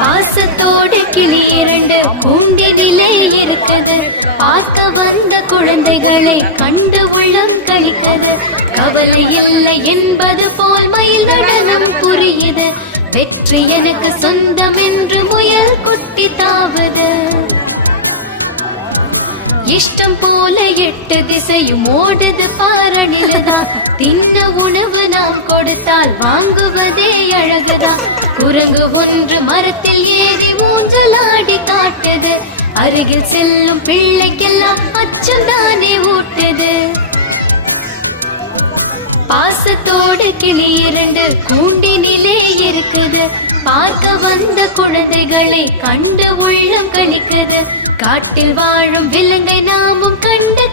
பாசத்தோடு கிளி இரண்டு கூண்டினிலே இருக்குது, பார்க்க வந்த குழந்தைகளை கண்டு உள்ளம் கழிக்கிறது. கவலை இல்லை என்பது போல் மயில் நடனம் புரியுது, வெற்றி எனக்கு சொந்தம் என்று முயல் குட்டி தாவுது. இஷ்டம் போல 8 திசையும் ஓடுது பாரணில்தான், தின்ன உணவு நாம் கொடுத்தால் வாங்குவதே அழகுதான். குரங்கு ஒன்று மரத்தில் ஏறி ஊஞ்சலாடி காட்டுது, அருகில் செல்லும் பிள்ளைக்கெல்லாம் அச்சம்தானே ஊட்டுது. பாசத்தோடு கிளி இரண்டு கூண்டினிலே இருக்குது, பார்க்க வந்த குழந்தைகளை கண்டு உள்ளம் கழிக்குது. காட்டில் வாழும் விலங்கை நாமும் கண்டு